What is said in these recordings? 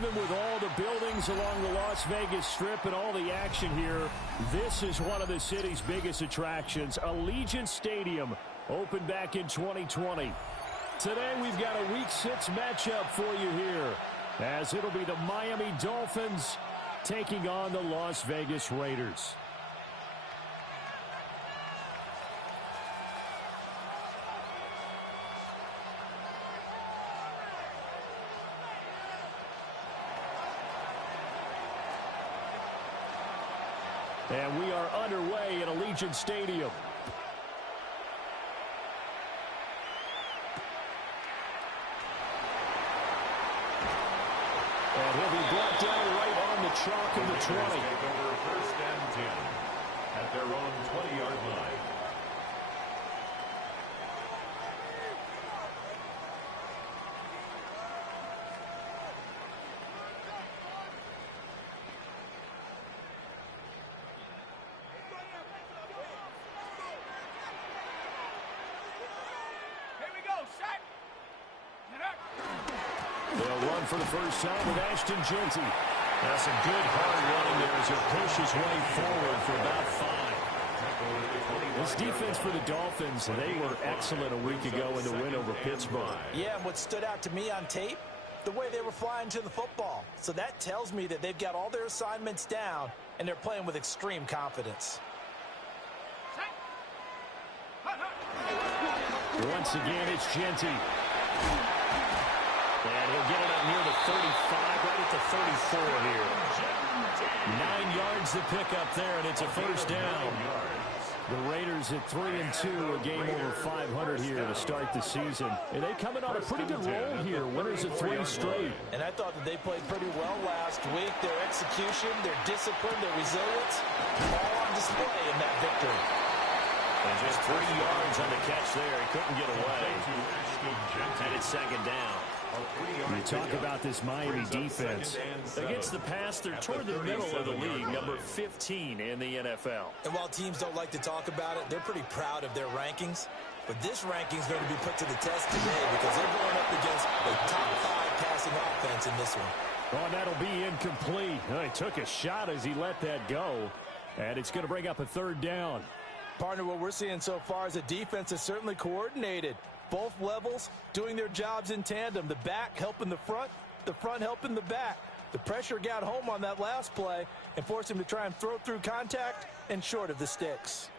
even with all the buildings along the Las Vegas Strip and all the action here, this is one of the city's biggest attractions. Allegiant Stadium opened back in 2020. Today we've got a Week 6 matchup for you here, as it'll be the Miami Dolphins taking on the Las Vegas Raiders. And we are underway at Allegiant Stadium. And he'll be brought down right on the chalk of the 20. Take over first and 10 at their own 20-yard line. They'll run for the first time with Ashton Jeanty. That's a good hard running there as he pushes way forward for about 5. This defense for the Dolphins, they were excellent a week ago in the win over Pittsburgh. Yeah, and what stood out to me on tape, the way they were flying to the football. So that tells me that they've got all their assignments down, and they're playing with extreme confidence. Once again, it's Jeanty. And he'll get it up near the 35, right at the 34 here. 9 yards to pick up there, and it's a first down. The Raiders at 3-2, a game over 500 here to start the season. And they coming on a pretty good roll here, winners of 3 straight. And I thought that they played pretty well last week. Their execution, their discipline, their resilience, all on display in that victory. And just 3 yards on the catch there. He couldn't get away. And it's second down. You talk about this Miami defense. Against the pass, they're toward the middle of the league, number 15 in the NFL. And while teams don't like to talk about it, they're pretty proud of their rankings. But this ranking is going to be put to the test today because they're going up against a top 5 passing offense in this one. Oh, and that'll be incomplete. Oh, he took a shot as he let that go. And it's going to bring up a third down. Partner, what we're seeing so far is a defense that's certainly coordinated. Both levels doing their jobs in tandem. The back helping the front helping the back. The pressure got home on that last play and forced him to try and throw through contact and short of the sticks.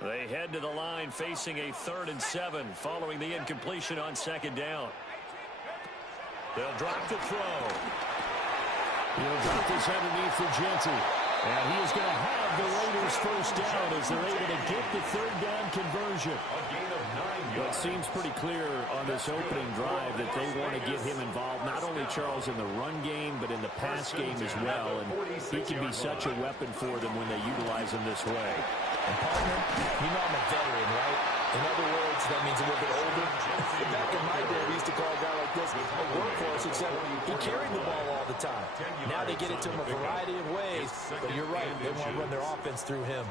They head to the line facing a 3rd and 7 following the incompletion on second down. They'll drop the throw. He'll drop this underneath for Jeanty. And he is going to have the Raiders first down as they're able to get the 3rd down conversion. Well, it seems pretty clear on this opening drive that they want to get him involved, not only, Charles, in the run game, but in the pass game as well. And he can be such a weapon for them when they utilize him this way. And, partner, you know I'm a veteran, right? In other words, that means a little bit older. Back in my day, we used to call a guy like this a workhorse, except he carried the ball all the time. Now they get it to him a variety of ways, but you're right, they want to run their offense through him.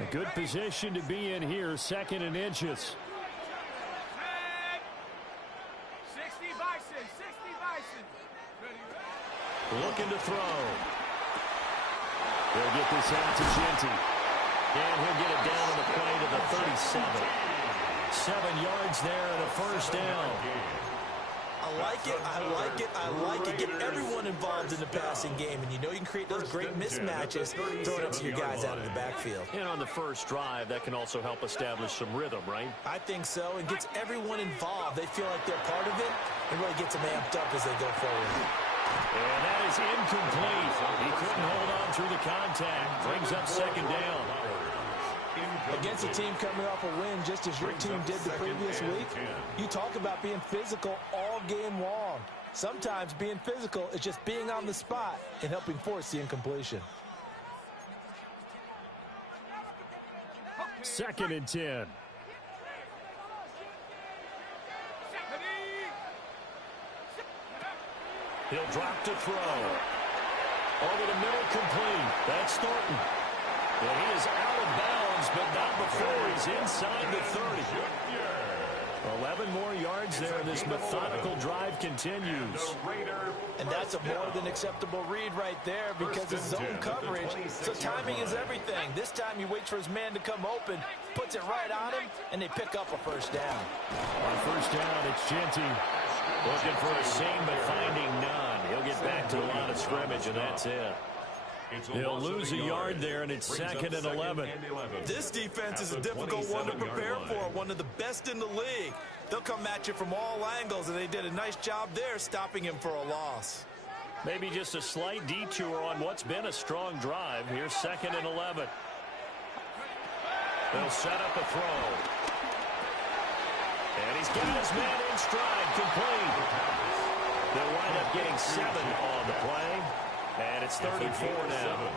A good position to be in here, 2nd and inches. 60 Bison, 60 Bison. Looking to throw. They'll get this out to Jeanty. And he'll get it down on the play to the 37. 7 yards there and a first down. I like it, I like it, I like it. Get everyone involved in the passing game, and you know you can create those great mismatches throwing it to your guys out of the backfield. And on the first drive, that can also help establish some rhythm, right? I think so, and gets everyone involved. They feel like they're part of it, and really gets them amped up as they go forward. And that is incomplete. He couldn't hold on through the contact. Brings up second down. Against a team coming off a win just as your team did the previous week, you talk about being physical all game long. Sometimes being physical is just being on the spot and helping force the incompletion. 2nd and 10. He'll drop to throw. Over the middle, complete. That's Thornton. And he is out of bounds, but not before he's inside the 30. 11 more yards there. This methodical drive continues. And that's a more than acceptable read right there because it's zone coverage, so timing is everything. This time he waits for his man to come open, puts it right on him, and they pick up a first down. On first down, it's Genty looking for a seam but finding none. He'll get back to the line of scrimmage, and that's it. He'll lose a yard there, and it's second and 11. This defense is a difficult one to prepare for, one of the best in the league. They'll come at you from all angles, and they did a nice job there stopping him for a loss. Maybe just a slight detour on what's been a strong drive. Here's second and 11. They'll set up a throw. And he's got his man in stride, complete. They'll wind up getting 7 on the play. And it's 34 now.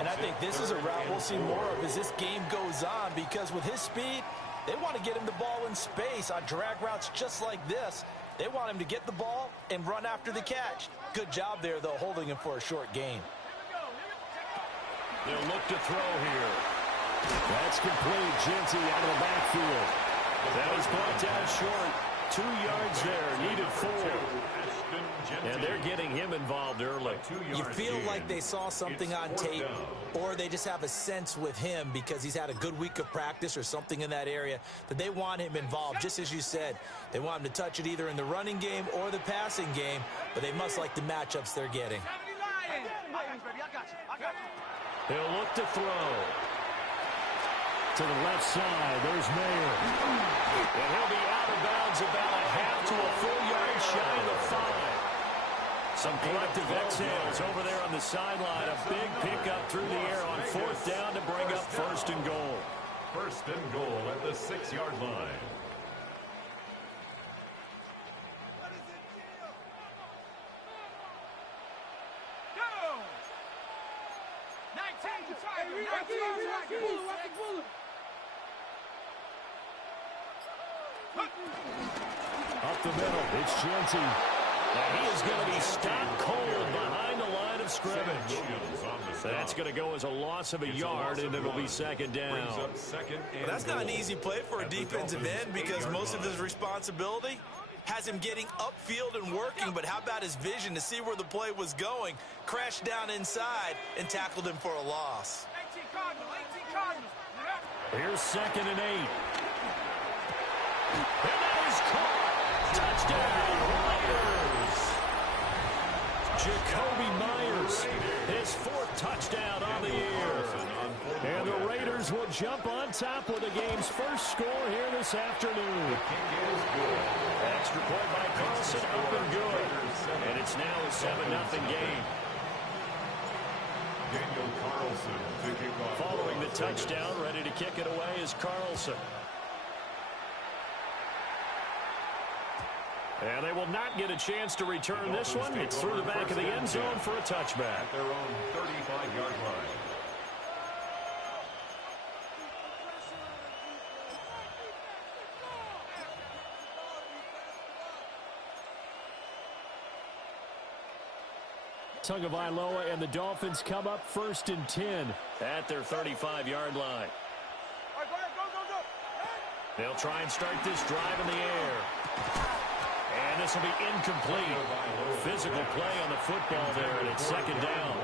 And I think this is a route we'll see more of as this game goes on because with his speed, they want to get him the ball in space on drag routes just like this. They want him to get the ball and run after the catch. Good job there, though, holding him for a short gain. They'll look to throw here. That's complete. Genty out of the backfield. That was brought down short. 2 yards there. Needed 4. And they're getting him involved early. You feel like they saw something on tape, or they just have a sense with him because he's had a good week of practice or something in that area that they want him involved. Just as you said, they want him to touch it either in the running game or the passing game, but they must like the matchups they're getting. He'll look to throw. To the left side, there's Mayer. And he'll be out of bounds about a half to a full yard shy of the 5. Some collective exhales over there on the sideline. A big pickup through the air on 4th down to bring up 1st and goal. 1st and goal at the 6-yard line. Up the middle, it's Genty. And he is going to be stopped cold behind the line of scrimmage. That's going to go as a loss of a yard, and it'll be 2nd down. That's not an easy play for a defensive end because most of his responsibility has him getting upfield and working, but how about his vision to see where the play was going, crashed down inside, and tackled him for a loss. Here's 2nd and 8. And that is caught. Touchdown, Raiders. Jacoby Myers, his 4th touchdown on the year. And the Raiders will jump on top with the game's first score here this afternoon. Extra point by Carlson, up and good. And it's now a 7-0 game. Daniel Carlson to kick off. Following the touchdown, ready to kick it away is Carlson. And they will not get a chance to return this one. It's through the back of the end zone for a touchback. At their own 35-yard line. Tagovailoa and the Dolphins come up 1st and 10 at their 35-yard line. They'll try and start this drive in the air. And this will be incomplete. Physical play on the football there, and it's 2nd down.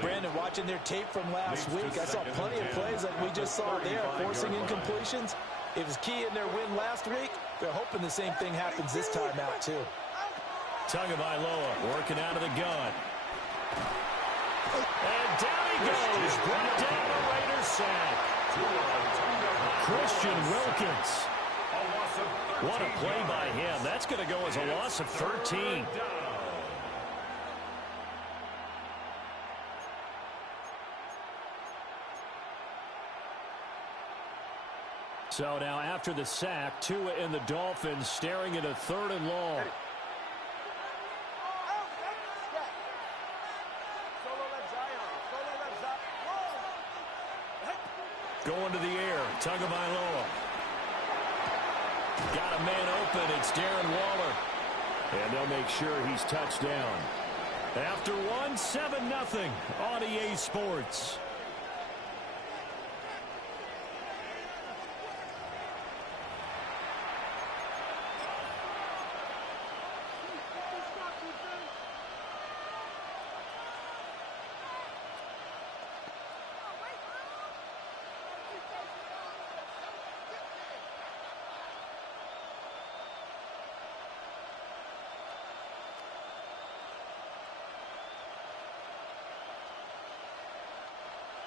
Brandon, watching their tape from last week, I saw plenty of plays like we just saw there, forcing incompletions. It was key in their win last week. They're hoping the same thing happens this time out, too. Tagovailoa working out of the gun. And down he goes. Brought down a Raiders sack. Christian Wilkins. What a play by him. That's going to go as a loss of 13. So now after the sack, Tua and the Dolphins staring at a 3rd and long. Going to the air, Tagovailoa. Got a man open, it's Darren Waller. And they'll make sure he's touched down. After one, 7-0 on EA Sports.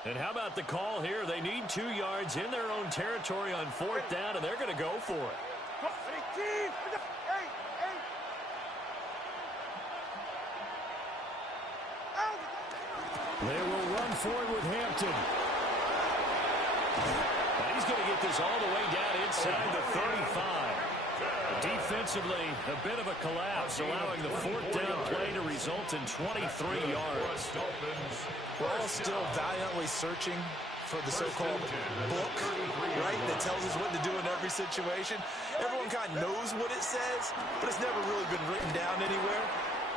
And how about the call here? They need 2 yards in their own territory on 4th down, and they're going to go for it. They will run forward with Hampton. And he's going to get this all the way down inside the 35. Defensively, a bit of a collapse, allowing the 4th down play to result in 23 yards. We're all still valiantly searching for the so-called book, right, that tells us what to do in every situation. Everyone kind of knows what it says, but it's never really been written down anywhere.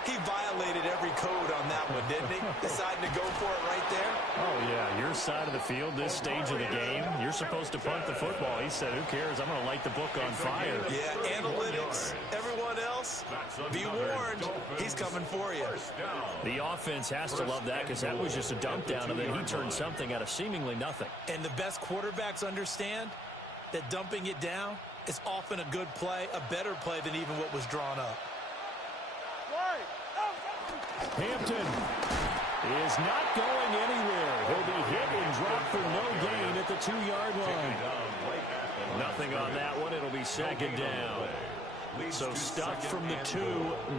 He violated every code on that one, didn't he? Deciding to go for it right there. Oh, yeah, your side of the field, this stage of the game, you're supposed to punt the football. He said, who cares? I'm going to light the book on fire. Yeah, analytics, everyone else, be warned, he's coming for you. The offense has to love that because that was just a dump down, and then he turned something out of seemingly nothing. And the best quarterbacks understand that dumping it down is often a good play, a better play than even what was drawn up. Hampton is not going anywhere. He'll be hit and dropped for no gain at the 2-yard line. Nothing on that one. It'll be 2nd down. So stuck from the 2.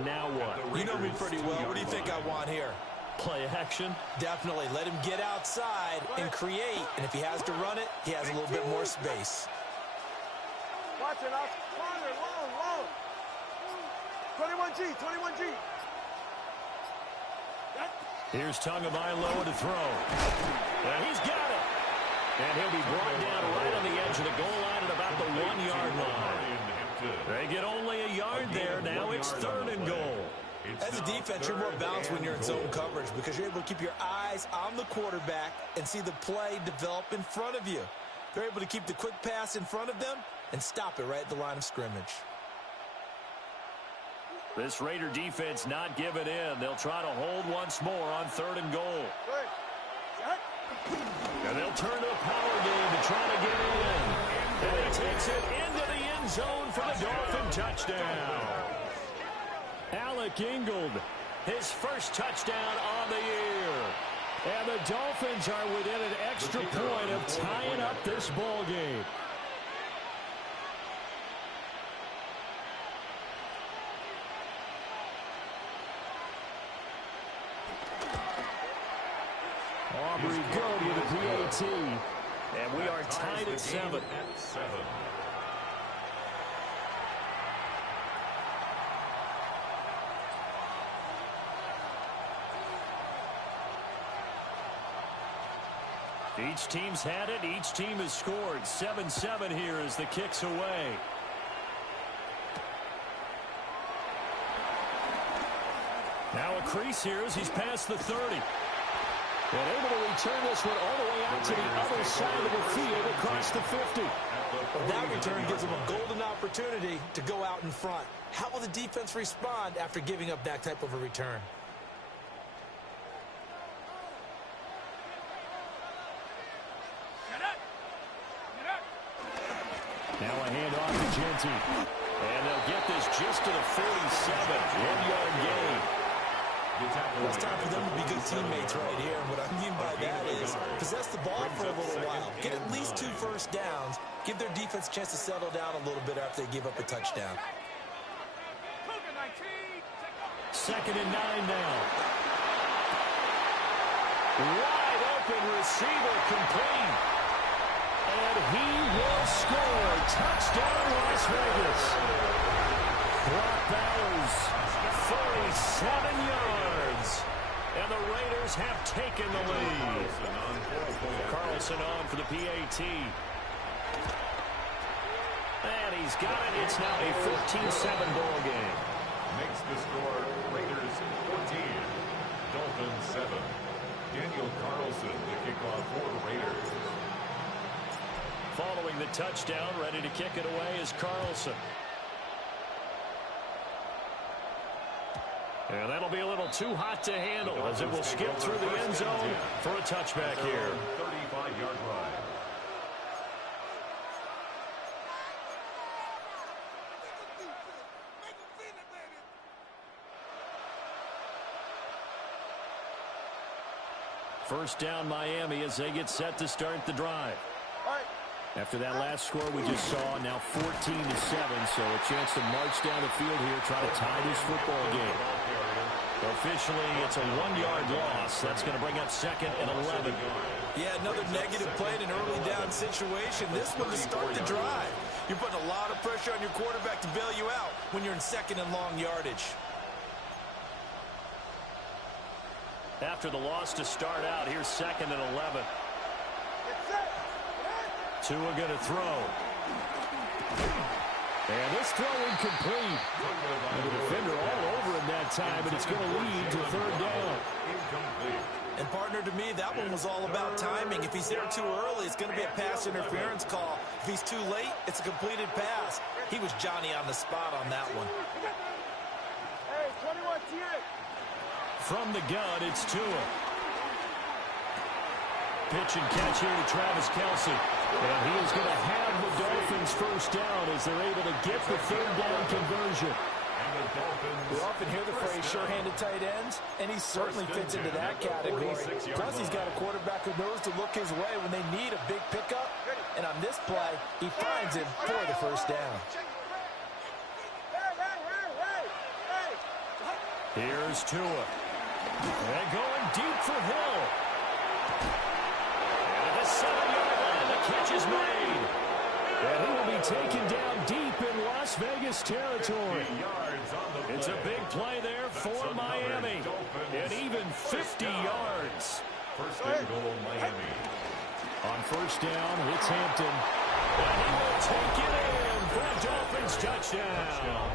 Now what? You know me pretty well. What do you think I want here? Play action? Definitely. Let him get outside and create. And if he has to run it, he has a little bit more space. Watch it, out. Farther, long. 21G, 21G. Here's Tagovailoa to throw. And he's got it. And he'll be brought down right on the edge of the goal line at about the 1-yard line. They get only a yard there. Now it's 3rd and goal. As a defense, you're more balanced when you're in zone coverage because you're able to keep your eyes on the quarterback and see the play develop in front of you. They're able to keep the quick pass in front of them and stop it right at the line of scrimmage. This Raider defense not giving in. They'll try to hold once more on 3rd and goal. And they'll turn to a power game to try to get in. And he takes it into the end zone for the Dolphin touchdown. Alec Ingold, his first touchdown on the year. And the Dolphins are within an extra point of tying up this ball game. Aubrey go to the PAT. And we are tied at 7. Each team's had it. Each team has scored. 7-7 here as the kick's away. Now a crease here as he's past the 30. And able to return this one all the way out to the other side of the field across the 50. That return gives them a golden opportunity to go out in front. How will the defense respond after giving up that type of a return? Now a handoff to Genty. And they'll get this just to the 47. 1-yard gain. It's time for them to be good teammates right here. And what I mean by that is possess the ball for a little while. Get at least 2 first downs. Give their defense a chance to settle down a little bit after they give up a touchdown. 2nd and 9 now. Wide open receiver complete. And he will score. Touchdown, Las Vegas. Brock Bowers, 47 yards. And the Raiders have taken the lead. Carlson on for the PAT. And he's got it. It's now a 14-7 ball game. Makes the score Raiders 14, Dolphins 7. Daniel Carlson, the kickoff for the Raiders. Following the touchdown, ready to kick it away is Carlson. And that'll be a little too hot to handle as it will skip through the end zone for a touchback here. 35-yard line. First down Miami as they get set to start the drive. After that last score we just saw, now 14-7, so a chance to march down the field here, try to tie this football game. Officially, it's a 1-yard loss. That's going to bring up second and 11. Yeah, another negative play in an early down situation. This one to start the drive. You're putting a lot of pressure on your quarterback to bail you out when you're in second and long yardage. After the loss to start out, here's second and 11. Tua going to throw. And this throw incomplete. And the defender all over him that time, but it's going to lead to third down. And partner, to me, that one was all about timing. If he's there too early, it's going to be a pass interference call. If he's too late, it's a completed pass. He was Johnny on the spot on that one. Hey, 21 T8. From the gun, it's Tua. Pitch and catch here to Travis Kelce. And he is going to have the Dolphins first down as they're able to get the third down conversion. We often hear the phrase sure-handed tight ends, and he certainly fits into that category. Plus, he's got a quarterback who knows to look his way when they need a big pickup. And on this play, he finds him for the first down. Here's Tua. And going deep for Hill. And at the 7-yard line, the catch is made. And he will be taken down deep in Las Vegas territory. It's a big play there for Miami. And even 50 yards. First and goal, Miami. On first down, it's Hampton. And he will take it in for a Dolphins touchdown.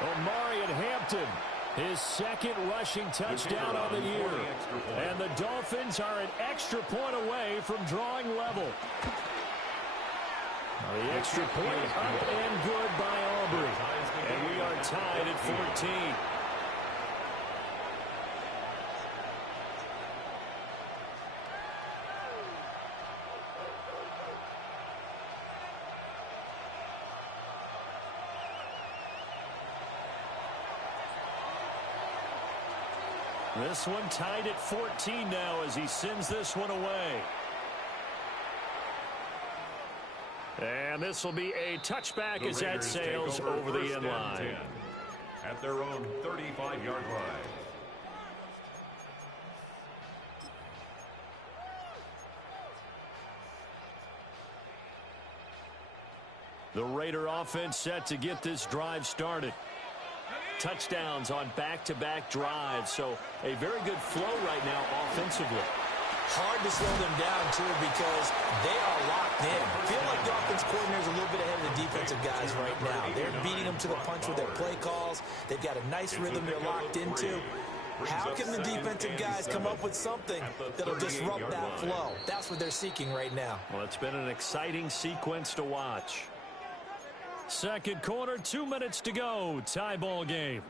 Omarion Hampton, his second rushing touchdown on the year. And the Dolphins are an extra point away from drawing level. The extra point up and good by Aubrey. And we are tied at 14. This one tied at 14 now as he sends this one away. And this will be a touchback as that sails over the end line. At their own 35-yard line. The Raider offense set to get this drive started. Touchdowns on back-to-back drives, so a very good flow right now offensively. Hard to slow them down, too, because they are locked in. Feel like the offense coordinator is a little bit ahead of the defensive guys right now. They're beating them to the punch with their play calls. They've got a nice rhythm they're locked into. How can the defensive guys come up with something that'll disrupt that flow? That's what they're seeking right now. Well, it's been an exciting sequence to watch. Second quarter, 2 minutes to go. Tie ball game.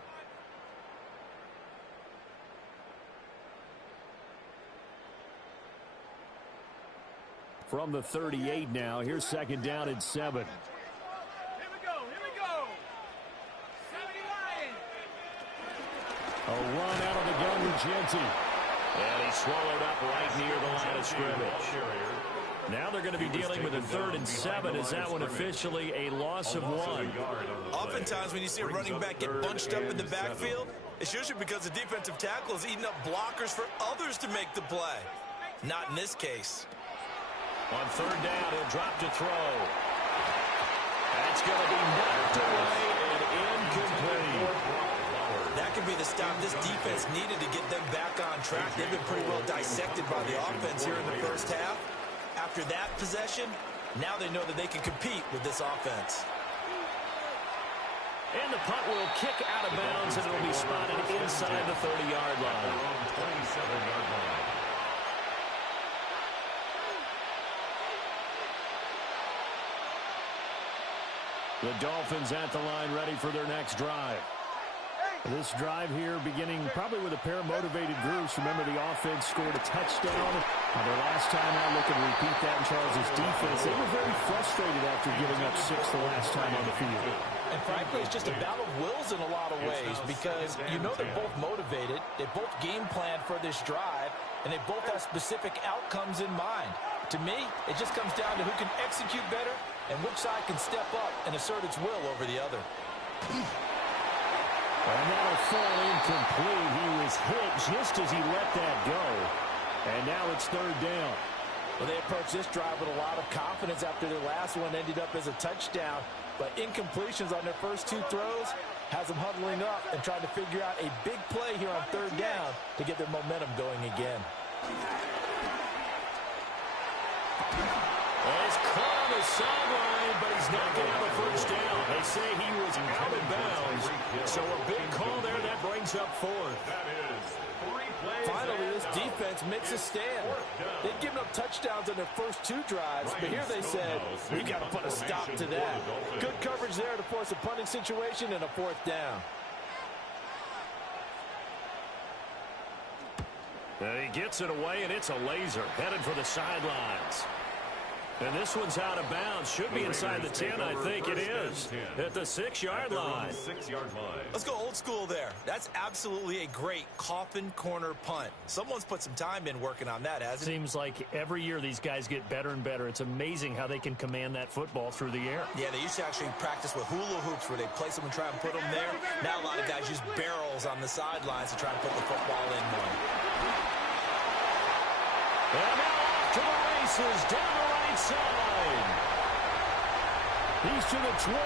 From the 38 now, here's second down and 7. Here we go. A run out of the gun with Genty. And he swallowed up right near the line of scrimmage. Now they're going to be dealing with a 3rd and 7. Is that one officially a loss of 1? Oftentimes when you see a running back get bunched up in the backfield, it's usually because the defensive tackle is eating up blockers for others to make the play. Not in this case. On 3rd down, he'll drop to throw. That's going to be knocked away and incomplete. That could be the stop this defense needed to get them back on track. They've been pretty well dissected by the offense here in the first half. After that possession, now they know that they can compete with this offense. And the punt will kick out of bounds, and it will be spotted inside the 30-yard line. 27-yard line. The Dolphins at the line ready for their next drive. This drive here beginning probably with a pair of motivated groups. Remember, the offense scored a touchdown. Their last time out, look and repeat that in Charles' defense. They were very frustrated after giving up 6 the last time on the field. And frankly, it's just a battle of wills in a lot of ways because you know they're both motivated, they both game plan for this drive, and they both have specific outcomes in mind. To me, it just comes down to who can execute better and which side can step up and assert its will over the other. And that'll fall incomplete. He was hit just as he let that go. And now it's third down. Well, they approached this drive with a lot of confidence after their last one ended up as a touchdown. But incompletions on their first two throws has them huddling up and trying to figure out a big play here on third down to get their momentum going again. He's caught on the sideline, but he's not going to have a first down. They say he was out of bounds. So a big call there that brings up fourth. That is 3 plays. Finally, this defense makes a stand. They've given up touchdowns on their first two drives, but here they said, we got to put a stop to that. Good coverage there to force a punting situation and a fourth down. And he gets it away, and it's a laser headed for the sidelines. And this one's out of bounds. Should be inside the 10, I think it is. At the 6-yard line. 6-yard line. Let's go old school there. That's absolutely a great coffin corner punt. Someone's put some time in working on that, hasn't it? Seems like every year these guys get better and better. It's amazing how they can command that football through the air. Yeah, they used to actually practice with hula hoops where they place them and try and put them there. Now a lot of guys use barrels on the sidelines to try and put the football in one. And now off to the races down the right side. He's to the 20.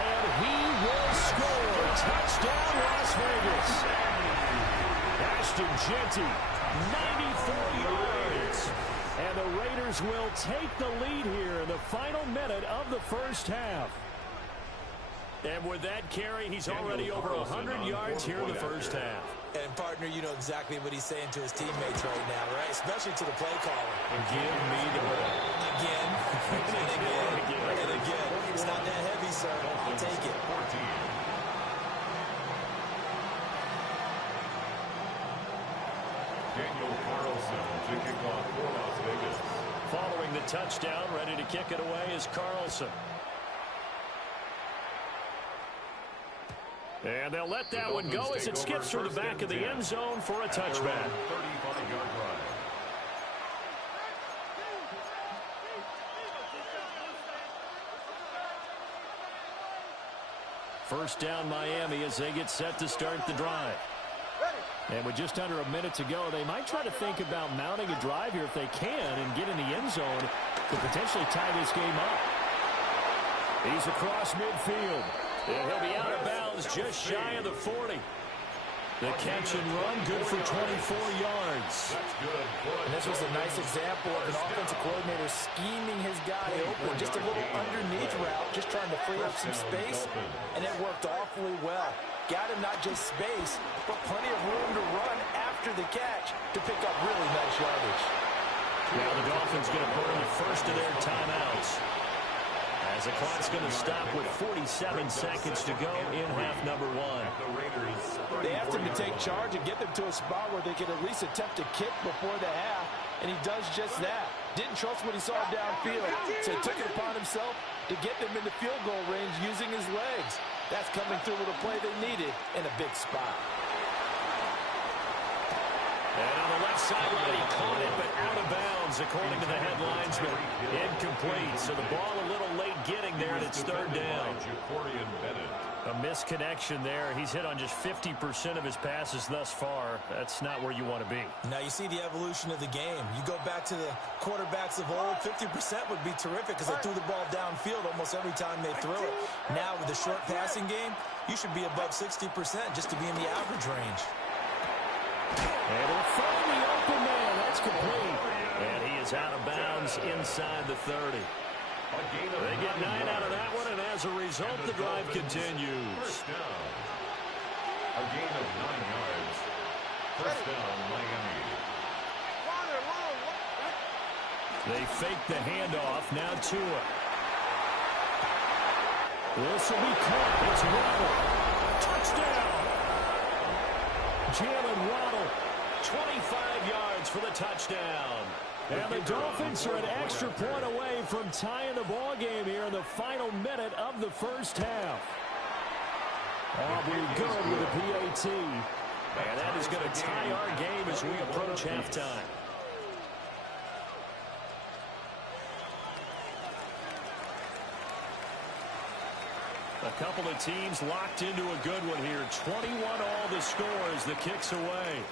And he will score. Touchdown, Las Vegas. Ashton Jeanty, 94 yards. And the Raiders will take the lead here in the final minute of the first half. And with that carry, he's already over 100 yards here in the first half. And, partner, you know exactly what he's saying to his teammates right now, right? Especially to the play caller. Give me the ball. Again, and again, and again. It's not that heavy, sir. I'll take it. 14. Daniel Carlson to kick off for Las Vegas. Following the touchdown, ready to kick it away is Carlson. And they'll let that one go as it skips through the back of the end zone for a touchback. 35-yard line. First down Miami as they get set to start the drive. And with just under a minute to go, they might try to think about mounting a drive here if they can and get in the end zone to potentially tie this game up. He's across midfield. And he'll be out of bounds just shy of the 40. The catch and run, good for 24 yards. And this was a nice example of an offensive coordinator scheming his guy open. Just a little underneath route, just trying to free up some space. And it worked awfully well. Got him not just space, but plenty of room to run after the catch to pick up really nice yardage. Now the Dolphins going to burn the first of their timeouts. As the clock's going to stop with 47 seconds to go in half number one. They asked him to take charge and get them to a spot where they could at least attempt to kick before the half, and he does just that. Didn't trust what he saw downfield, so he took it upon himself to get them into field goal range using his legs. That's coming through with a play they needed in a big spot. And on the left sideline, he caught it, but out of bounds, according to the headlinesman. Incomplete, so the ball a little late getting there, and it's third down. A misconnection there. He's hit on just 50% of his passes thus far. That's not where you want to be. Now you see the evolution of the game. You go back to the quarterbacks of old, 50% would be terrific because they threw the ball downfield almost every time they threw it. Now with the short passing game, you should be above 60% just to be in the average range. And he'll find the open man. That's complete. And he is out of bounds inside the 30. They get 9 out of that one, and as a result, the drive continues. First down. A gain of 9 yards. First down, Miami. They fake the handoff. Now Tua. This will be caught. It's Waddle. Touchdown. Jalen Waddle, 25 yards for the touchdown. And the Dolphins are an extra point away from tying the ball game here in the final minute of the first half. Aubrey good with a PAT. And that is going to tie our game as we approach halftime. A couple of teams locked into a good one here. 21 all the score as the kick's away.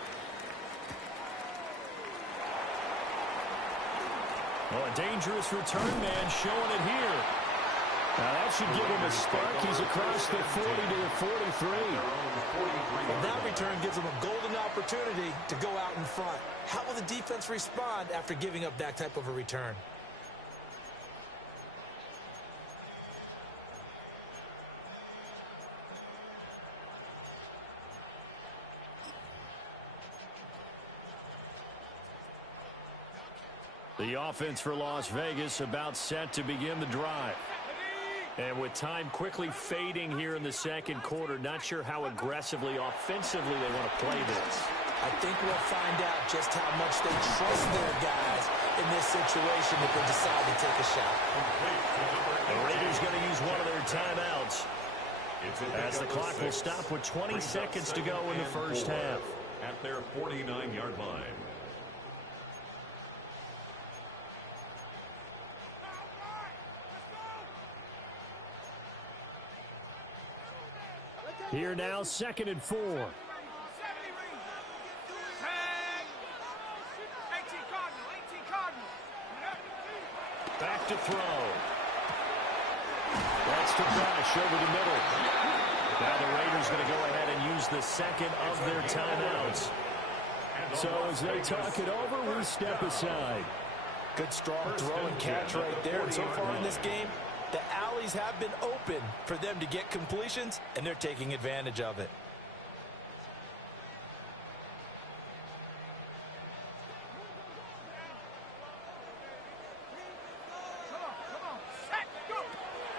Oh, a dangerous return man showing it here. Now that should give him a spark. He's across the 40 to the 43. And that return gives him a golden opportunity to go out in front. How will the defense respond after giving up that type of a return? The offense for Las Vegas about set to begin the drive. And with time quickly fading here in the second quarter, not sure how aggressively, offensively they want to play this. I think we'll find out just how much they trust their guys in this situation if they decide to take a shot. The Raiders going to use one of their timeouts as the clock will stop with 20 seconds to go in the first half. At their 49-yard line. Here now, 2nd and 4. Back to throw. That's to Brush over the middle. Now the Raiders going to go ahead and use the second of their timeouts. So as they talk it over, we step aside. Good strong throw and catch right there. And so far in this game, the alleys have been open for them to get completions, and they're taking advantage of it.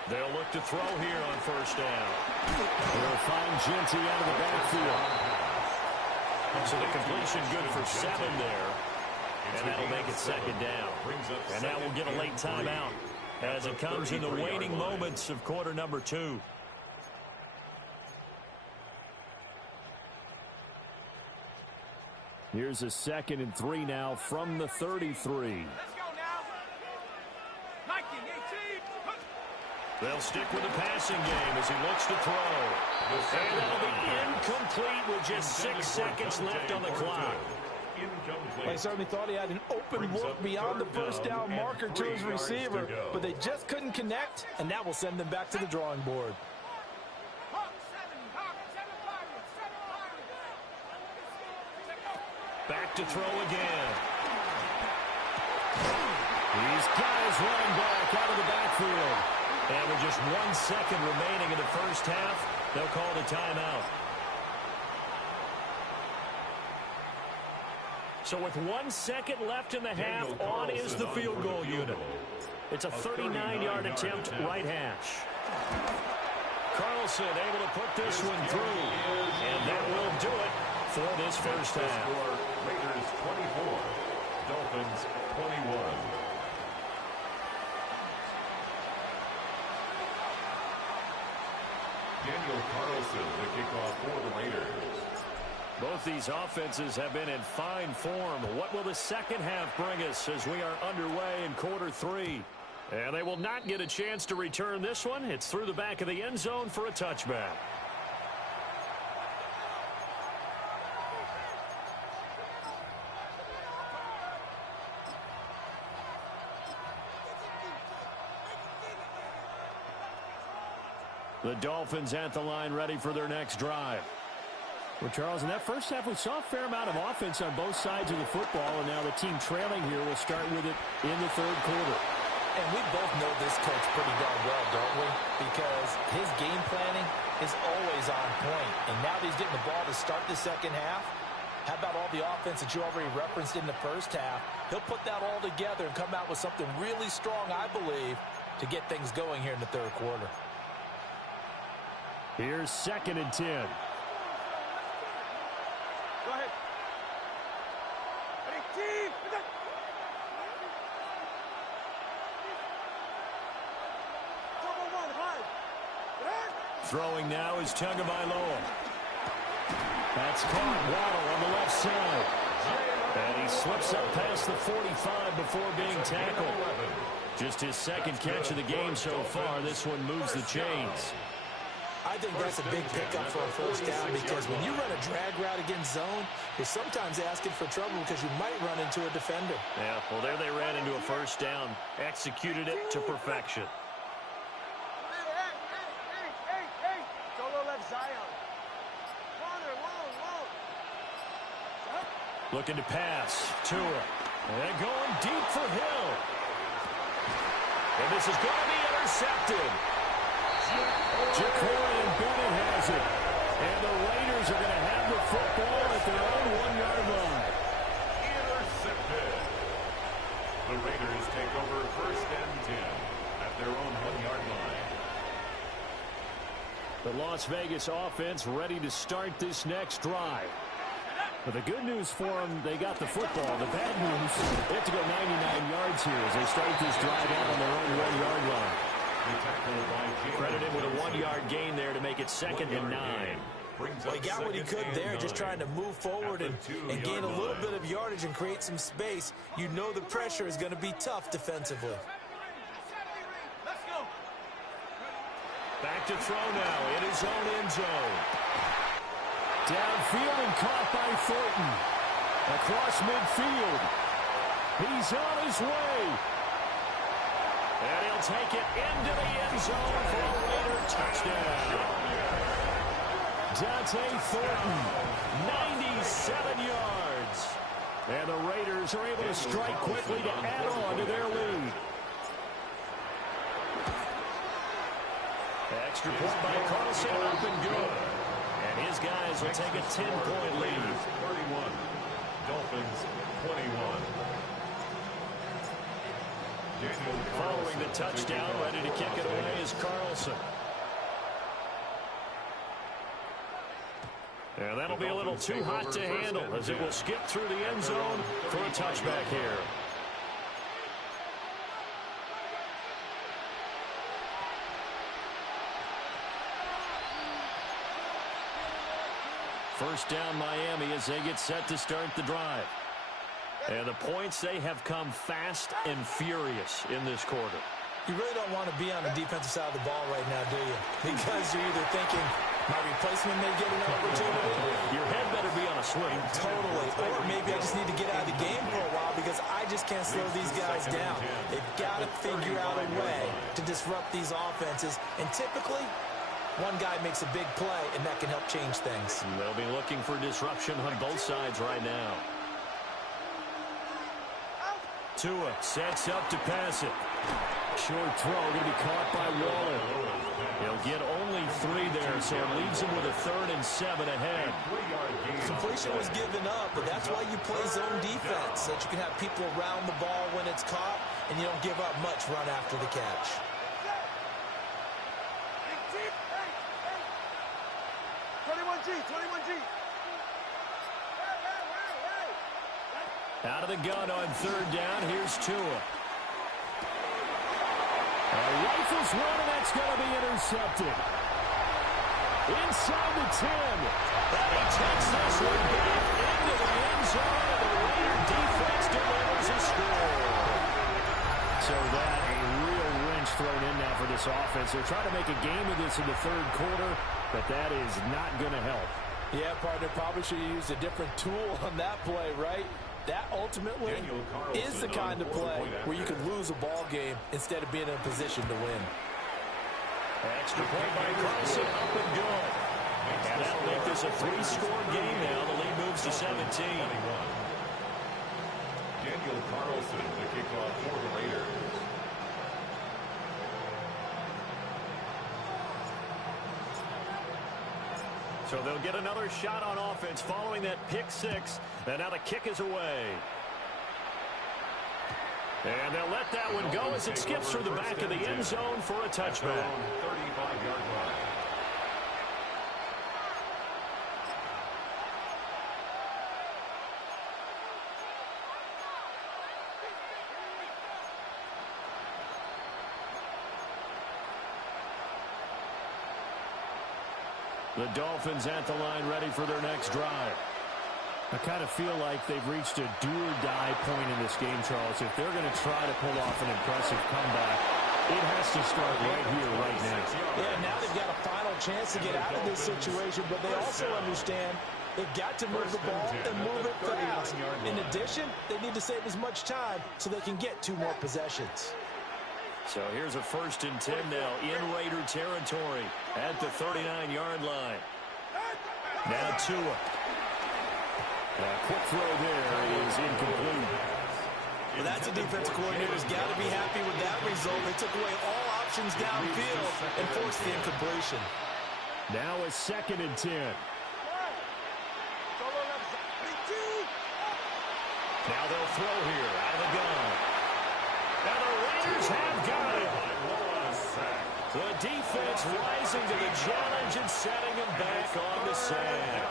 They'll look to throw here on first down. They'll find Genty out of the backfield. So the completion good for 7 there. And that'll make it 2nd down. And now we'll get a late timeout as it comes in the waning moments of quarter number 2. Here's a 2nd and 3 now from the 33. They'll stick with the passing game as he looks to throw. And that'll be incomplete with just 6 seconds left on the clock. I certainly thought he had an open look beyond the first down marker to his receiver, but they just couldn't connect, and that will send them back to the drawing board. Back to throw again. He's got his running back out of the backfield. And with just 1 second remaining in the first half, they'll call the timeout. So with 1 second left in the half, on is the field goal unit. It's a 39-yard attempt, right hash. Carlson able to put this one through. And that will do it for this first half. Raiders 24, Dolphins 21. Daniel Carlson, the kickoff for the Raiders. Both these offenses have been in fine form. What will the second half bring us as we are underway in quarter 3? And they will not get a chance to return this one. It's through the back of the end zone for a touchback. The Dolphins at the line ready for their next drive. Well, Charles, in that first half, we saw a fair amount of offense on both sides of the football, and now the team trailing here will start with it in the third quarter. And we both know this coach pretty darn well, don't we? Because his game planning is always on point. And now that he's getting the ball to start the second half, how about all the offense that you already referenced in the first half? He'll put that all together and come out with something really strong, I believe, to get things going here in the third quarter. Here's 2nd and 10. Go ahead. Hey, team. Throwing now is Tagovailoa. That's caught. Waddle on the left side. And he slips up past the 45 before being tackled. Just his second catch of the game so far. This one moves the chains. I think that's a big pickup for a first down because when you run a drag route against zone, you're sometimes asking for trouble because you might run into a defender. Yeah, well, there they ran into a first down. Executed it to perfection. Hey. Solo left Zion. Longer, long. Looking to pass. Tua. And going deep for Hill. And this is going to be intercepted. Ja'Cory Bennett has it. And the Raiders are going to have the football at their own 1-yard line. Intercepted. The Raiders take over first and 10 at their own 1-yard line. The Las Vegas offense ready to start this next drive. But the good news for them, they got the football. The bad news, they have to go 99 yards here as they start this drive out on their own 1-yard line. Credited with a 1-yard gain there to make it 2nd and 9. Well, he got what he could there, just trying to move forward and gain a little bit of yardage and create some space. You know the pressure is going to be tough defensively. Back to throw now in his own end zone. Downfield and caught by Thornton. Across midfield. He's on his way. And he'll take it into the end zone for a Raider touchdown. Dante Thornton, 97 yards. And the Raiders are able to strike quickly to add on to their lead. Extra point by Carlson, up and good. And his guys will take a 10-point lead. 31. Dolphins 21. Following the touchdown, ready to kick it away is Carlson. And that'll be a little too hot to handle as it will skip through the end zone for a touchback here. First down Miami as they get set to start the drive. And the points, they have come fast and furious in this quarter. You really don't want to be on the defensive side of the ball right now, do you? Because you're either thinking, my replacement may get an opportunity. Your head better be on a swing. Totally. Or maybe I just need to get out of the game for a while because I just can't slow these guys down. They've got to figure out a way to disrupt these offenses. And typically, one guy makes a big play, and that can help change things. And they'll be looking for disruption on both sides right now. Tua sets up to pass it. Short throw going to be caught by Waller. He'll get only 3 there, so it leaves him with a 3rd and 7 ahead. Completion was given up, but that's why you play zone defense, so that you can have people around the ball when it's caught, and you don't give up much run after the catch. 21G. Out of the gun on 3rd down, here's Tua. Rifles run, and that's going to be intercepted. Inside the 10. And he takes this one back into the end zone, and the Raider defense delivers a score. So that, a real wrench thrown in now for this offense. They're trying to make a game of this in the 3rd quarter, but that is not going to help. Yeah, partner, probably should have used a different tool on that play, right? That ultimately is the kind of play where you can lose a ball game instead of being in a position to win. Extra point by Carlson, up and good. And that'll make this a 3-score game now. The lead moves to 17. Daniel Carlson, the kickoff for the Raiders. So they'll get another shot on offense following that pick 6. And now the kick is away. And they'll let that one go as it skips through the back of the end zone for a touchback. 35-yard line. The Dolphins at the line ready for their next drive. I kind of feel like they've reached a do-or-die point in this game, Charles. If they're going to try to pull off an impressive comeback, it has to start right here, right now. Yeah, now they've got a final chance to get out of this situation, but they also understand they've got to move the ball and move it fast. In addition, they need to save as much time so they can get 2 more possessions. So here's a 1st and 10 now in Raider territory at the 39-yard line. Now Tua. Quick throw there is incomplete. Well, that's a defensive coordinator's got to be happy with that result. They took away all options downfield and forced the incompletion. Now a 2nd and 10. Now they'll throw here out of the gun. And the Raiders have got it. The defense rising to the challenge and setting them back on the sand.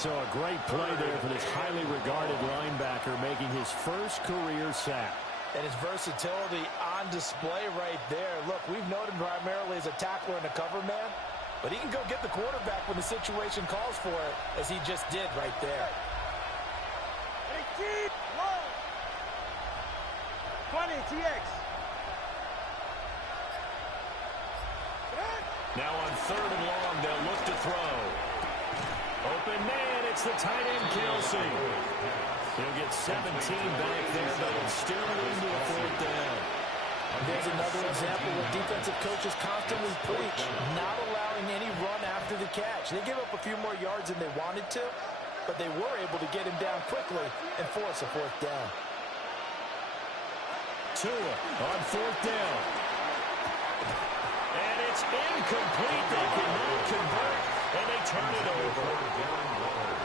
So a great play there for this highly regarded linebacker making his first career sack. And his versatility on display right there. Look, we've known him primarily as a tackler and a cover man, but he can go get the quarterback when the situation calls for it, as he just did right there. 20, TX. Now on 3rd and long, they'll look to throw. Open man, it's the tight end, Kelsey. He'll get 17 back there, but he'll steer it into a 4th down. There's another example where defensive coaches constantly preach, not allowing any run after the catch. They gave up a few more yards than they wanted to, but they were able to get him down quickly and force a 4th down. Tua on 4th down. And it's incomplete. They cannot convert, and they turn it over.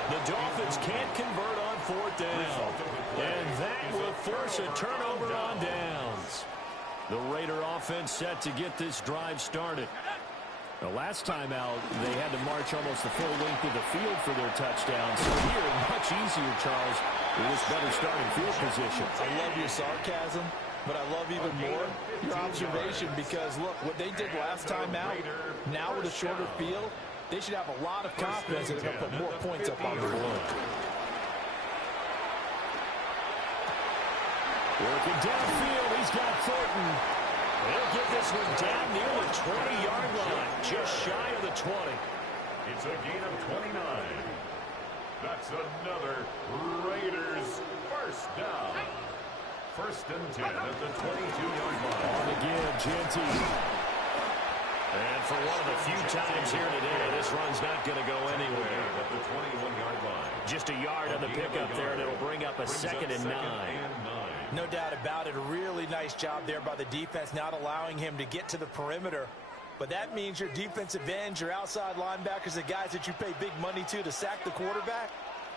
The Dolphins can't convert on 4th down. And that will force a turnover on downs. The Raider offense set to get this drive started. The last time out, they had to march almost the full length of the field for their touchdown. So here, much easier, Charles, with this better starting field position. I love your sarcasm, but I love even more your observation, because, look, what they did last time out, now with a shorter field, they should have a lot of confidence that they're going to put more points up on the board. Working downfield, he's got Thornton. He'll get this one down near the 20-yard line, just shy of the 20. It's a gain of 29. That's another Raiders first down. 1st and 10 at the 22-yard line. On again, Genty. And for one of the few times here today, this run's not going to go anywhere. At the 21-yard line. Just a yard on the pickup there, and it'll bring up a 2nd and 9. No doubt about it. A really nice job there by the defense, not allowing him to get to the perimeter. But that means your defensive ends, your outside linebackers, the guys that you pay big money to sack the quarterback,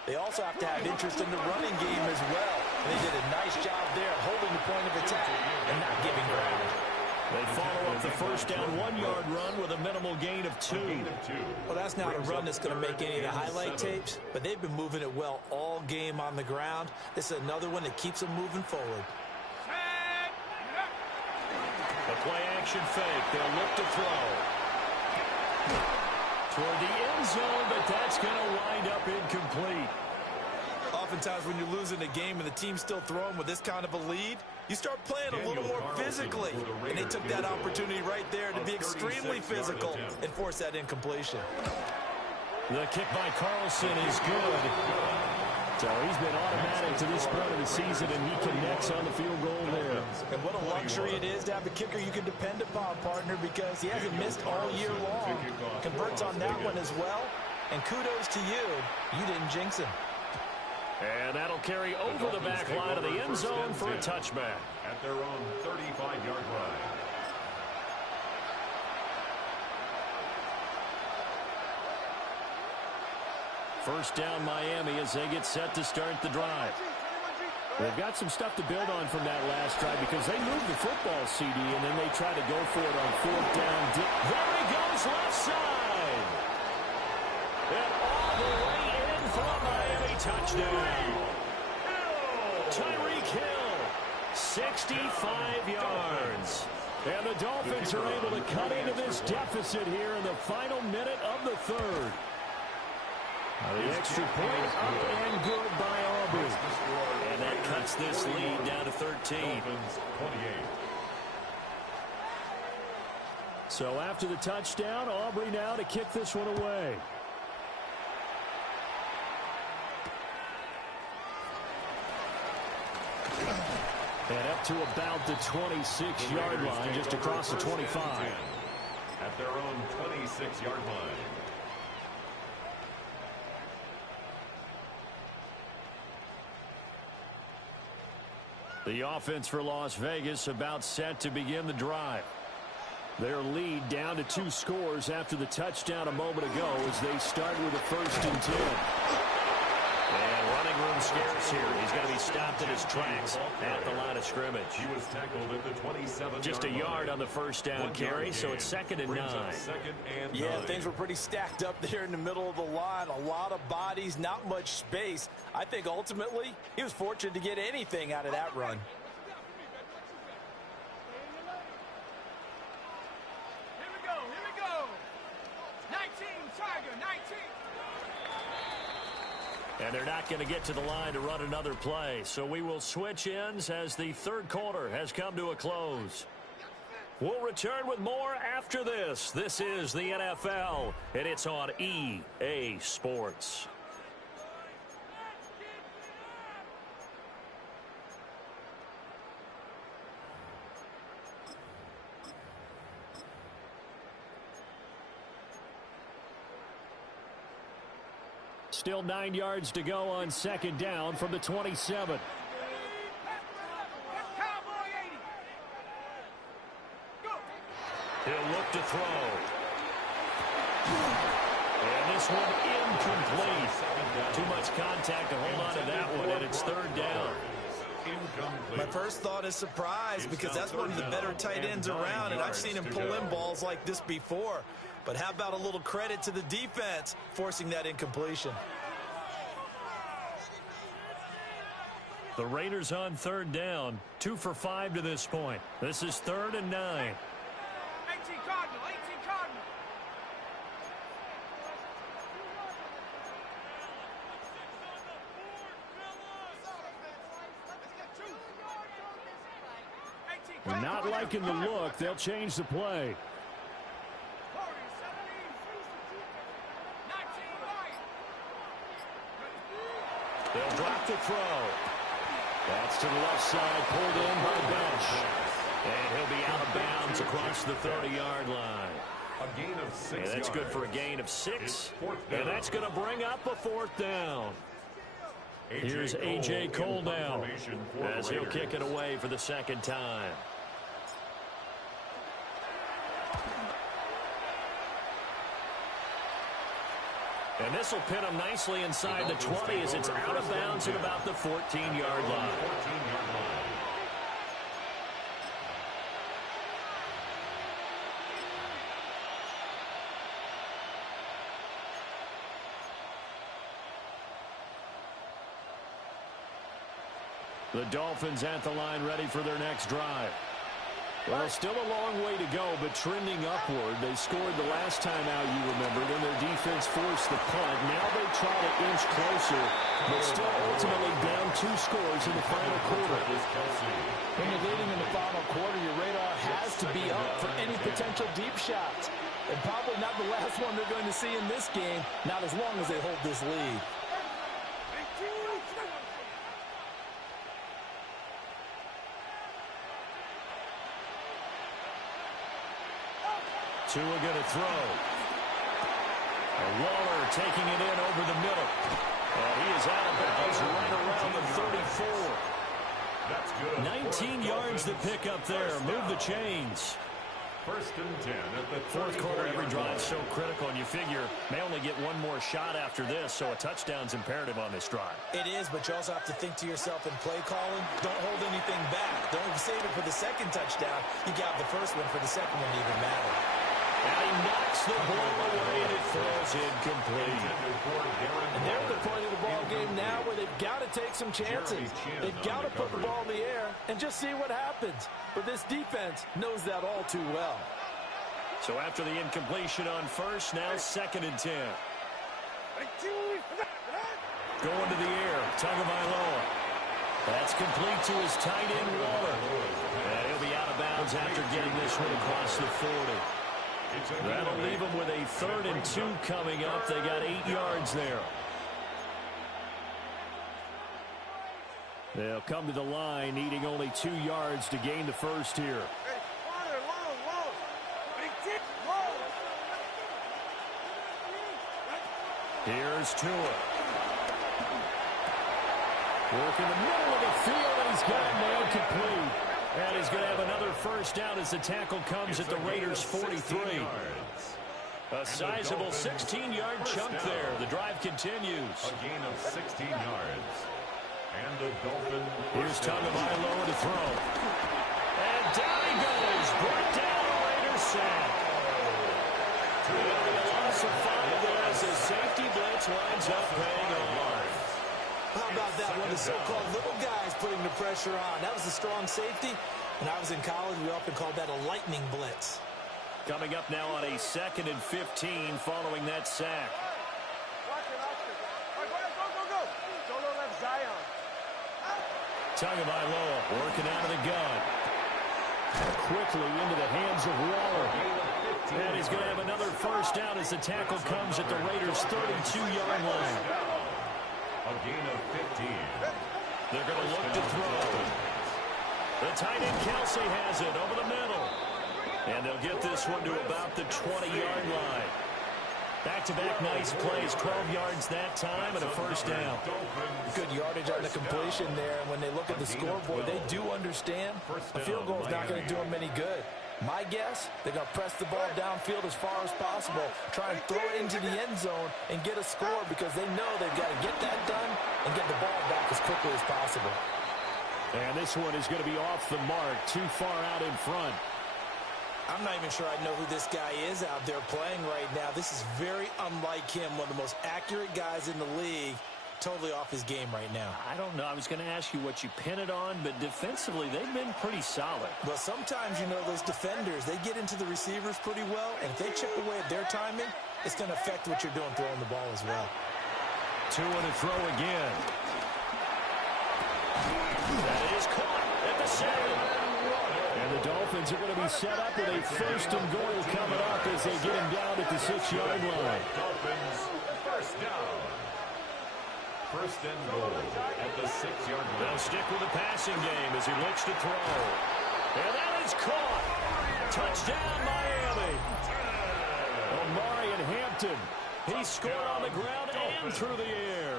they also have to have interest in the running game as well. And they did a nice job there holding the point of attack and not giving ground. They follow up the first down 1-yard run with a minimal gain of 2. Well, that's not a run that's going to make any of the highlight tapes, but they've been moving it well all game on the ground. This is another one that keeps them moving forward. The play action fake. They'll look to throw. Toward the end zone, but that's going to wind up incomplete. Oftentimes when you're losing a game and the team's still throwing with this kind of a lead, you start playing a little more physically. And they took that opportunity right there to be extremely physical and force that incompletion. The kick by Carlson is good. So he's been automatic to this point of the season, and he connects on the field goal there. And what a luxury it is to have a kicker you can depend upon, partner, because he hasn't missed all year long. Converts on that one as well. And kudos to you. You didn't jinx him. And that'll carry over the back line of the end zone for a touchback. At their own 35-yard line. First down Miami as they get set to start the drive. They've got some stuff to build on from that last drive because they moved the football, CD, and then they try to go for it on 4th down. There he goes, left side. And all the way in for a Miami touchdown. Tyreek Hill, 65 yards. And the Dolphins are able to cut into this deficit here in the final minute of the third. The extra point up and good by Aubrey. And that cuts this lead down to 13. So after the touchdown, Aubrey now to kick this one away. And up to about the 26-yard line, just across the 25. At their own 26-yard line. The offense for Las Vegas about set to begin the drive. Their lead down to 2 scores after the touchdown a moment ago as they start with a 1st and 10. And running room scarce here. He's going to be stopped in his tracks at the line of scrimmage. He was tackled at the 27. Just a yard on the first down carry, so it's 2nd and 9. Yeah, things were pretty stacked up there in the middle of the line. A lot of bodies, not much space. I think ultimately he was fortunate to get anything out of that run. Here we go. 19, Tiger, 19. And they're not going to get to the line to run another play. So we will switch ends as the third quarter has come to a close. We'll return with more after this. This is the NFL, and it's on EA Sports. Still 9 yards to go on 2nd down from the 27. He'll look to throw. And this one incomplete. Too much contact to hold on to that one, and it's 3rd down. My first thought is surprise because that's one of the better tight ends around, and I've seen him pull in balls like this before. But how about a little credit to the defense forcing that incompletion? The Raiders on 3rd down, 2 for 5 to this point. This is 3rd and 9. 18 Cardinal, 18 Cardinal. We're not liking the look. They'll change the play. They'll drop the throw. That's to the left side, pulled in by Bench. And he'll be out of bounds across the 30-yard line. A gain of 6 And that's good for a gain of 6. And that's going to bring up a 4th down. Here's A.J. Cole now as he'll kick it away for the 2nd time. And this will pin him nicely inside the 20 as it's out of bounds at about the 14-yard line. The Dolphins at the line ready for their next drive. Well, still a long way to go, but trending upward. They scored the last time out, you remember. Then their defense forced the punt. Now they try to inch closer, but still ultimately down 2 scores in the final quarter. When you're leading in the final quarter, your radar has to be up for any potential deep shots. And probably not the last one they're going to see in this game, not as long as they hold this lead. Tua going to throw. Waller taking it in over the middle. And he is out of bounds right around the 34. That's good. 19 yards to pick up there. Move the chains. 1st and 10 at the 4th quarter. Every drive is so critical, and you figure may only get one more shot after this, so a touchdown's imperative on this drive. It is, but you also have to think to yourself in play calling, don't hold anything back. Don't save it for the 2nd touchdown. You got the 1st one for the 2nd one to even matter. And he knocks the ball away, and it falls incomplete. And they're at the point of the ball game now where they've got to take some chances. They've got to put the ball in the air and just see what happens. But this defense knows that all too well. So after the incompletion on first, now 2nd and 10. Going to the air, Tagovailoa. That's complete to his tight end, Waller. And he'll be out of bounds after getting this one across the 40. That'll leave them with a 3rd and 2 coming up. They got 8 yards there. They'll come to the line, needing only 2 yards to gain the first here. Here's Tua. Working the middle of the field, and he's got it nailed complete. And he's going to have another first down as the tackle comes at the Raiders' 43. A sizable 16-yard chunk there. The drive continues. A gain of 16 yards. And the Dolphins. Here's Tagovailoa to throw. And down he goes. Brought down a Raiders sack. A loss of 5 there as the safety blitz winds up paying off. How about that one? The so-called little guys putting the pressure on. That was a strong safety. When I was in college, we often called that a lightning blitz. Coming up now on a 2nd and 15 following that sack. Tagovailoa working out of the gun. Quickly into the hands of Waller. And he's going to have another first down as the tackle comes at the Raiders' 32-yard line. A gain of 15. They're going to look to throw. The tight end Kelsey has it over the middle. And they'll get this one to about the 20-yard line. Back-to-back nice plays, 12 yards that time and a first down. Good yardage on the completion there. And when they look at the scoreboard, they do understand a field goal is not going to do them any good. My guess, they're going to press the ball downfield as far as possible, try and throw it into the end zone and get a score because they know they've got to get that done and get the ball back as quickly as possible. And this one is going to be off the mark, too far out in front. I'm not even sure I know who this guy is out there playing right now. This is very unlike him, one of the most accurate guys in the league. Totally off his game right now. I don't know. I was going to ask you what you pin it on, but defensively, they've been pretty solid. Well, sometimes, you know, those defenders, they get into the receivers pretty well, and if they chip away at their timing, it's going to affect what you're doing throwing the ball as well. Tua to throw again. That is caught at the 7. And the Dolphins are going to be set up with a 1st and goal coming up as they get him down at the 6-yard line. Dolphins, first down. 1st and goal at the 6-yard line. They'll stick with the passing game as he looks to throw. And that is caught. Touchdown, Miami. Omarion Hampton. He scored on the ground and through the air.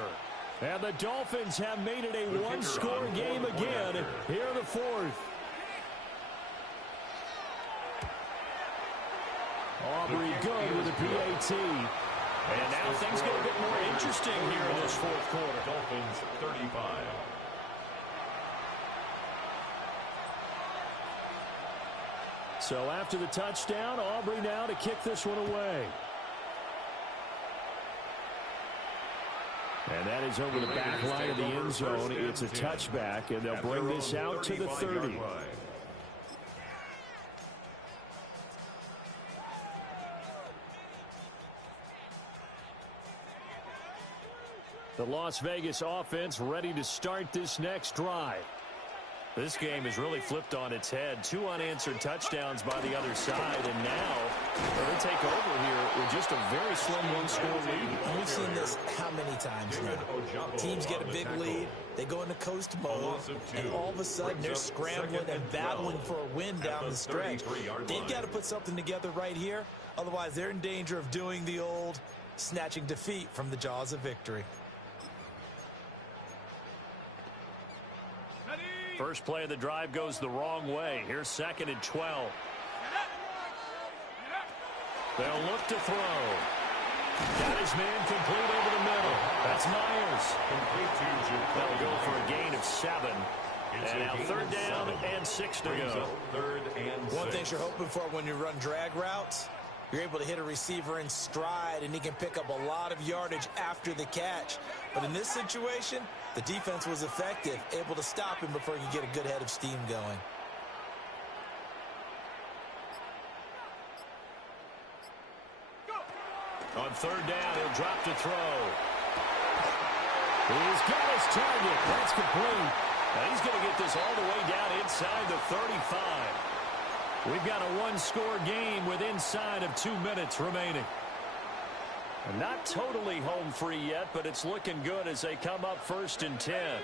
And the Dolphins have made it a one-score game again here in the 4th. Aubrey good with a PAT. And now things get a bit more interesting here in this 4th quarter. Dolphins 35. So after the touchdown, Aubrey now to kick this one away. And that is over the back line of the end zone. It's a touchback, and they'll bring this out to the 30. The Las Vegas offense ready to start this next drive. This game is really flipped on its head. 2 unanswered touchdowns by the other side, and now they'll take over here with just a very slim one-score lead. And we've seen this how many times now? Teams get a big lead, they go into coast mode, and all of a sudden they're scrambling and battling for a win down the stretch. They've got to put something together right here, otherwise they're in danger of doing the old snatching defeat from the jaws of victory. First play of the drive goes the wrong way. Here's 2nd and 12. They'll look to throw. Got his man complete over the middle. That's Myers. They'll go for a gain of 7. And now 3rd down and 6 to go. Third and 6. One thing you're hoping for when you run drag routes, You're able to hit a receiver in stride, and he can pick up a lot of yardage after the catch. But in this situation, the defense was effective, able to stop him before he could get a good head of steam going. On third down, he'll drop to throw. He's got his target. That's complete. Now he's going to get this all the way down inside the 35. We've got a one-score game with inside of 2 minutes remaining. And not totally home free yet, but it's looking good as they come up 1st and 10.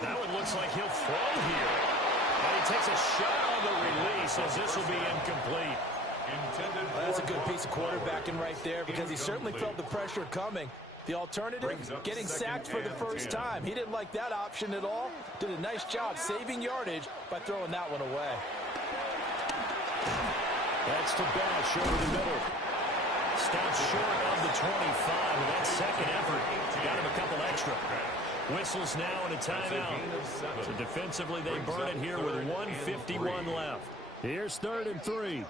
That one looks like he'll throw here. And he takes a shot on the release as this will be incomplete. Well, that's a good piece of quarterbacking right there because he certainly felt the pressure coming. The alternative, getting sacked for the first time. He didn't like that option at all. Did a nice job saving yardage by throwing that one away. That's to Bash over the middle. Stops short of the 25 with that second effort. Got him a couple extra. Whistles now and a timeout. So defensively they burn it here with 1:51 left. Here's 3rd and 3.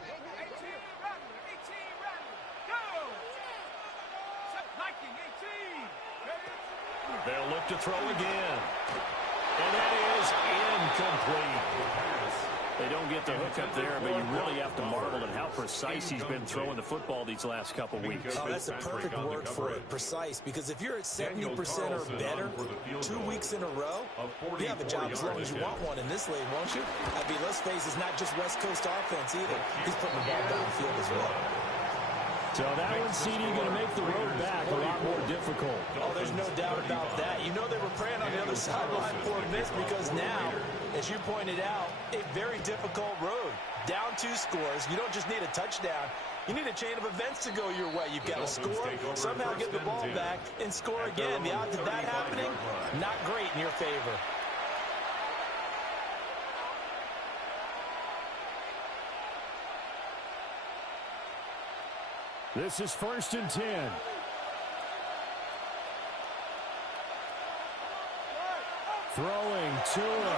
They'll look to throw again. And that is incomplete. They don't get the hook up there, but you really have to marvel at how precise he's been throwing the football these last couple weeks. Oh, that's a perfect word for it, precise, because if you're at 70% or better 2 weeks in a row, you have a job as long as you want one in this league, won't you? I mean, let's face it, it's not just West Coast offense either. He's putting the ball downfield as well. So that one's CD going to make the road back a lot more difficult. Oh, there's no doubt about that. You know they were praying on the other sideline for a miss because now, as you pointed out, a very difficult road. Down 2 scores. You don't just need a touchdown. You need a chain of events to go your way. You've got to score, somehow get the ball back, and score again. The odds of that happening, not great in your favor. This is 1st and 10. Throwing Tua.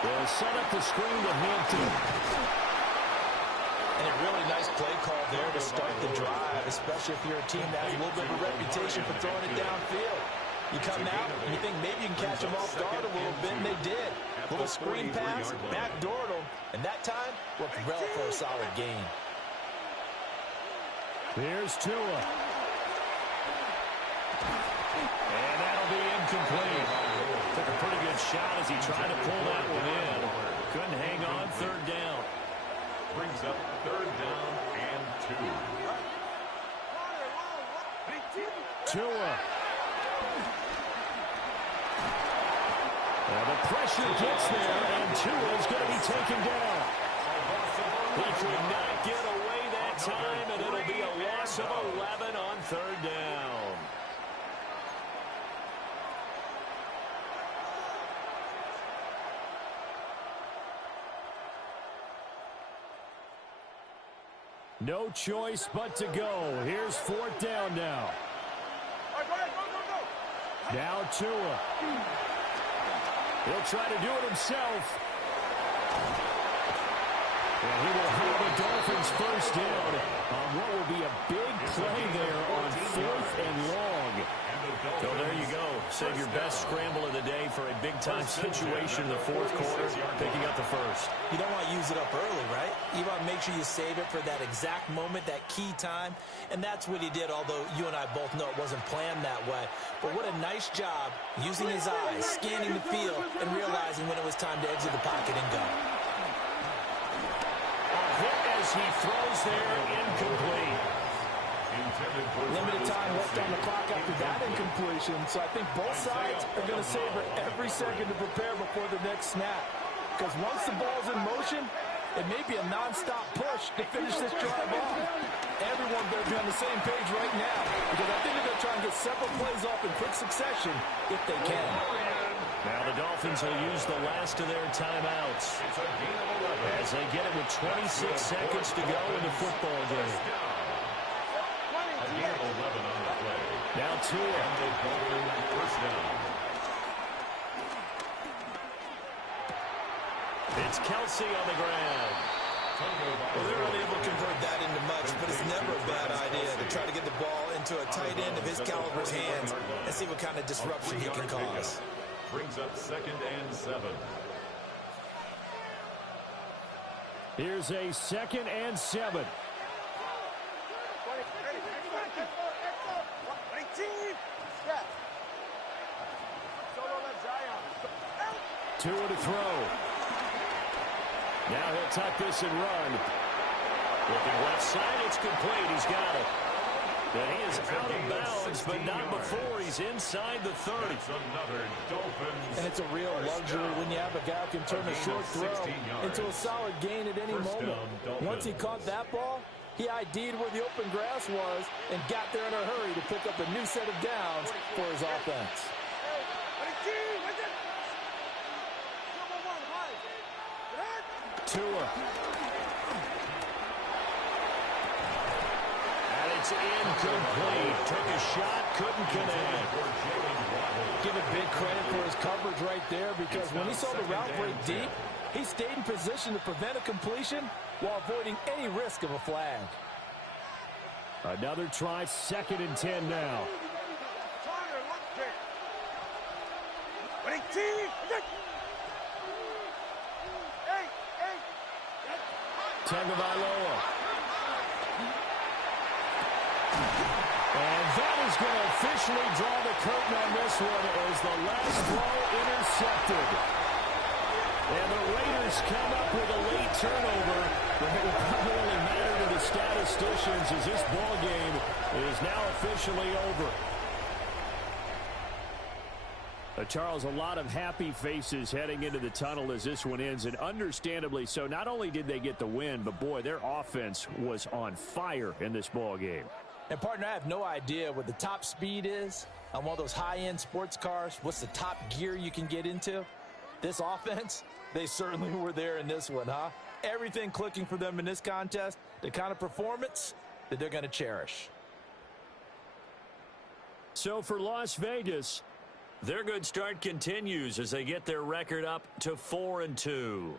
They'll set up the screen to Hampton. And a really nice play call there to start the drive, especially if you're a team that has a little bit of a reputation for throwing it downfield. You come out and you think maybe you can catch them off guard a little bit, and they did. Little screen pass, backdoored them, and that time worked well for a solid gain. Here's Tua. And that'll be incomplete. Took a pretty good shot as he tried to pull that one in. Couldn't hang on 3rd down. Brings up 3rd down and 2. Tua. Well, the pressure gets there, and Tua's going to be taken down. He could not get away that time, and it'll be a loss of 11 on 3rd down. No choice but to go. Here's 4th down now. Now Tua. He'll try to do it himself. And he will have the Dolphins 1st down on what will be a big play there on 4th and long. So there you go. Save your best scramble of the day for a big-time situation in the 4th quarter, picking up the 1st. You don't want to use it up early, right? You want to make sure you save it for that exact moment, that key time. And that's what he did, although you and I both know it wasn't planned that way. But what a nice job using his eyes, scanning the field, and realizing when it was time to exit the pocket and go. Hit as he throws there, incomplete. Limited time left on the clock after that incompletion, so I think both sides are going to savor every second to prepare before the next snap. Because once the ball's in motion, it may be a non-stop push to finish this drive off. Everyone better be on the same page right now, because I think they're going to try and get several plays off in quick succession if they can. Now the Dolphins will use the last of their timeouts as they get it with 26 seconds to go in the football game. Now Tua. And they call him first down. It's Kelsey on the ground. Well, they're unable to convert that into much, but it's never a bad idea to try to get the ball into a tight end of his caliber's hands and see what kind of disruption he can cause. Brings up 2nd and 7. Here's a 2nd and 7. Tua to throw. Now he'll tuck this and run. Looking left side, it's complete. He's got it. And he is out of bounds, but not before he's inside the 30. Another Dolphins. And it's a real luxury when you have a guy who can turn a short throw into a solid gain at any moment. Once he caught that ball, he ID'd where the open grass was and got there in a hurry to pick up a new set of downs for his offense. Tua. And it's incomplete. Took a shot, couldn't connect. Give it big credit for his coverage right there, because when he saw the route break deep, he stayed in position to prevent a completion while avoiding any risk of a flag. Another try, 2nd and 10 now. Tagovailoa. And that is going to officially draw the curtain on this one as the last throw intercepted. And the Raiders come up with a late turnover, but it will probably only matter to the statisticians as this ball game is now officially over. Charles, a lot of happy faces heading into the tunnel as this one ends, and understandably so. Not only did they get the win, but boy, their offense was on fire in this ball game. And partner, I have no idea what the top speed is on one of those high-end sports cars. What's the top gear you can get into? This offense, they certainly were there in this one, huh? Everything clicking for them in this contest, the kind of performance that they're going to cherish. So for Las Vegas, their good start continues as they get their record up to 4-2.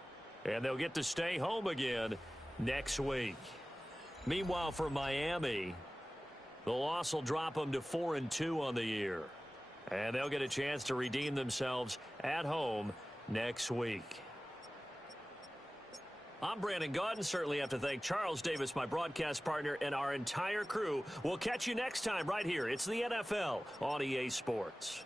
And they'll get to stay home again next week. Meanwhile, for Miami, the loss will drop them to 4-2 on the year. And they'll get a chance to redeem themselves at home next week. I'm Brandon Gaudin. Certainly have to thank Charles Davis, my broadcast partner, and our entire crew. We'll catch you next time right here. It's the NFL on EA Sports.